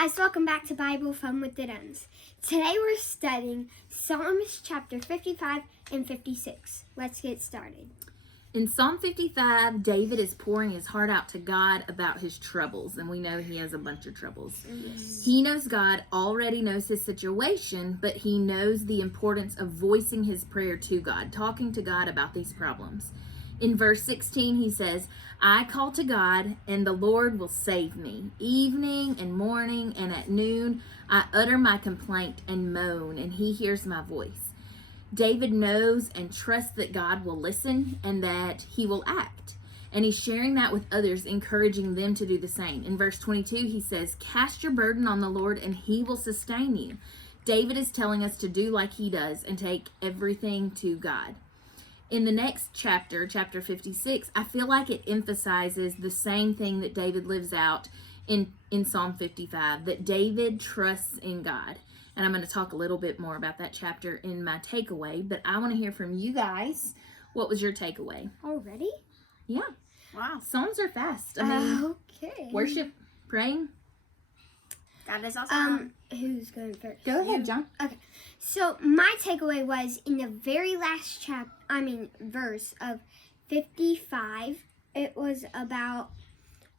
guys, welcome back to Bible Fun with the Dunns. Today we're studying Psalms chapter 55 and 56. Let's get started. In Psalm 55, David is pouring his heart out to God about his troubles, and we know he has a bunch of troubles. Yes. He knows God already knows his situation, but he knows the importance of voicing his prayer to God, talking to God about these problems. In verse 16, he says, I call to God, and the Lord will save me. Evening and morning and at noon, I utter my complaint and moan, and he hears my voice. David knows and trusts that God will listen and that he will act. And he's sharing that with others, encouraging them to do the same. In verse 22, he says, Cast your burden on the Lord, and he will sustain you. David is telling us to do like he does and take everything to God. In the next chapter, chapter 56, I feel like it emphasizes the same thing that David lives out in Psalm 55, that David trusts in God. And I'm going to talk a little bit more about that chapter in my takeaway, but I want to hear from you guys. What was your takeaway? Already? Yeah. Wow. Psalms are fast. I mean, Okay. worship, praying. That is awesome. Who's going first? Go ahead, John. Okay. So my takeaway was in the very last verse of 55. It was about.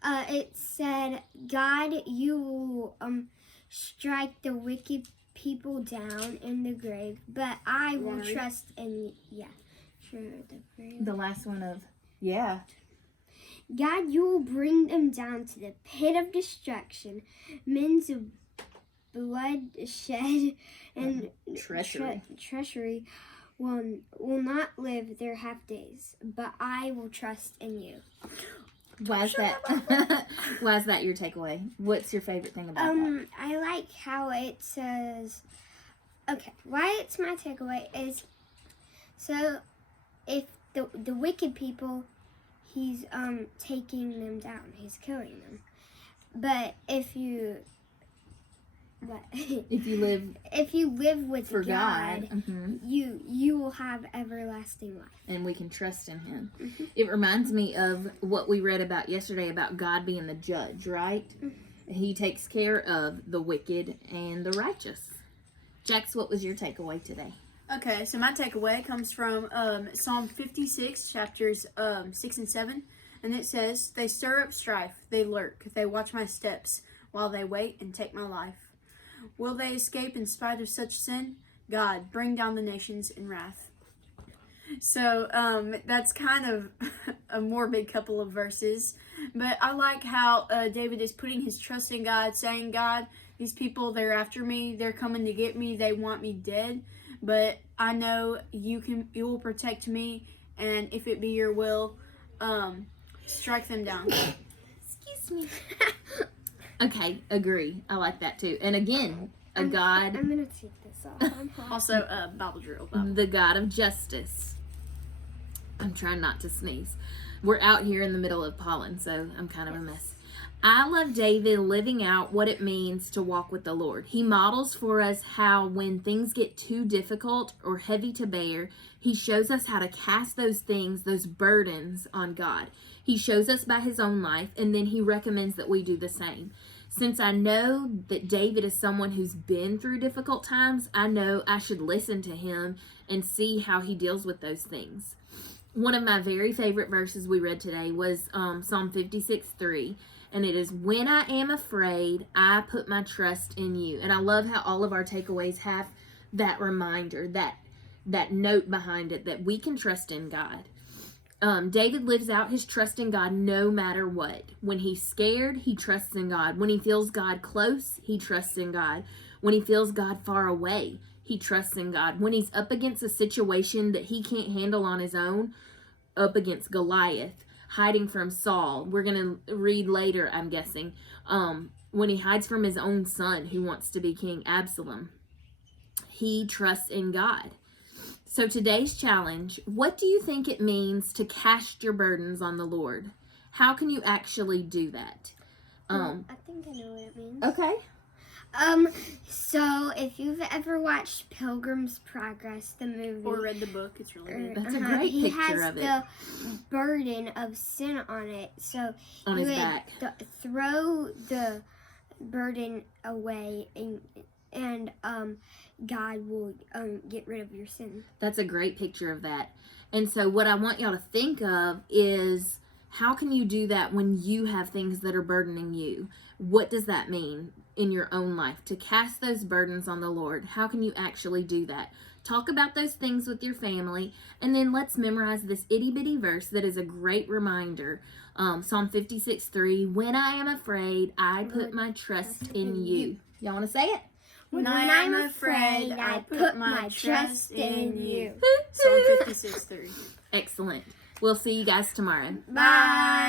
It said, "God, you will strike the wicked people down in the grave, but I will trust in The last one of, yeah. God, you will bring them down to the pit of destruction. Men's bloodshed and treachery will not live their half days, but I will trust in you." Why is that? Why is that your takeaway? What's your favorite thing about that? I like how it says. Okay, why it's my takeaway is so if the wicked people, he's taking them down, he's killing them. But if you if you live with for God, you will have everlasting life, and we can trust in him. Mm-hmm. It reminds me of what we read about yesterday about God being the judge, right? Mm-hmm. He takes care of the wicked and the righteous. Jax, what was your takeaway today? Okay, so my takeaway comes from Psalm 56, chapters 6 and 7. And it says, They stir up strife, they lurk, they watch my steps, while they wait and take my life. Will they escape in spite of such sin? God, bring down the nations in wrath. So that's kind of a morbid couple of verses. But I like how David is putting his trust in God, saying, God, these people, they're after me, they're coming to get me, they want me dead. But I know you will protect me, and if it be your will, strike them down. Excuse me. Okay, agree. I like that too. And again, God. I'm gonna take this off. I'm hot. Also, Bible drill. The God of justice. I'm trying not to sneeze. We're out here in the middle of pollen, so I'm kind of a mess. I love David living out what it means to walk with the Lord. He models for us how when things get too difficult or heavy to bear, he shows us how to cast those things, those burdens on God. He shows us by his own life, and then he recommends that we do the same. Since I know that David is someone who's been through difficult times, I know I should listen to him and see how he deals with those things. One of my very favorite verses we read today was Psalm 56:3. And it is, when I am afraid, I put my trust in you. And I love how all of our takeaways have that reminder, that note behind it, that we can trust in God. David lives out his trust in God no matter what. When he's scared, he trusts in God. When he feels God close, he trusts in God. When he feels God far away, he trusts in God. When he's up against a situation that he can't handle on his own, up against Goliath, hiding from Saul. We're going to read later, I'm guessing, when he hides from his own son who wants to be king, Absalom. He trusts in God. So today's challenge, what do you think it means to cast your burdens on the Lord? How can you actually do that? I think I know what it means. Okay. So if you've ever watched Pilgrim's Progress, the movie, or read the book, it's really good. That's a great picture of it. He has the burden of sin on it, so on his back. Throw burden away, and God will get rid of your sin. That's a great picture of that. And so what I want y'all to think of is, how can you do that when you have things that are burdening you? What does that mean in your own life? To cast those burdens on the Lord. How can you actually do that? Talk about those things with your family, and then let's memorize this itty bitty verse that is a great reminder. Psalm 56:3. When I am afraid, I put my trust in you. Y'all want to say it? When I'm afraid, I put my trust in you. Psalm 56:3. Excellent. We'll see you guys tomorrow. Bye.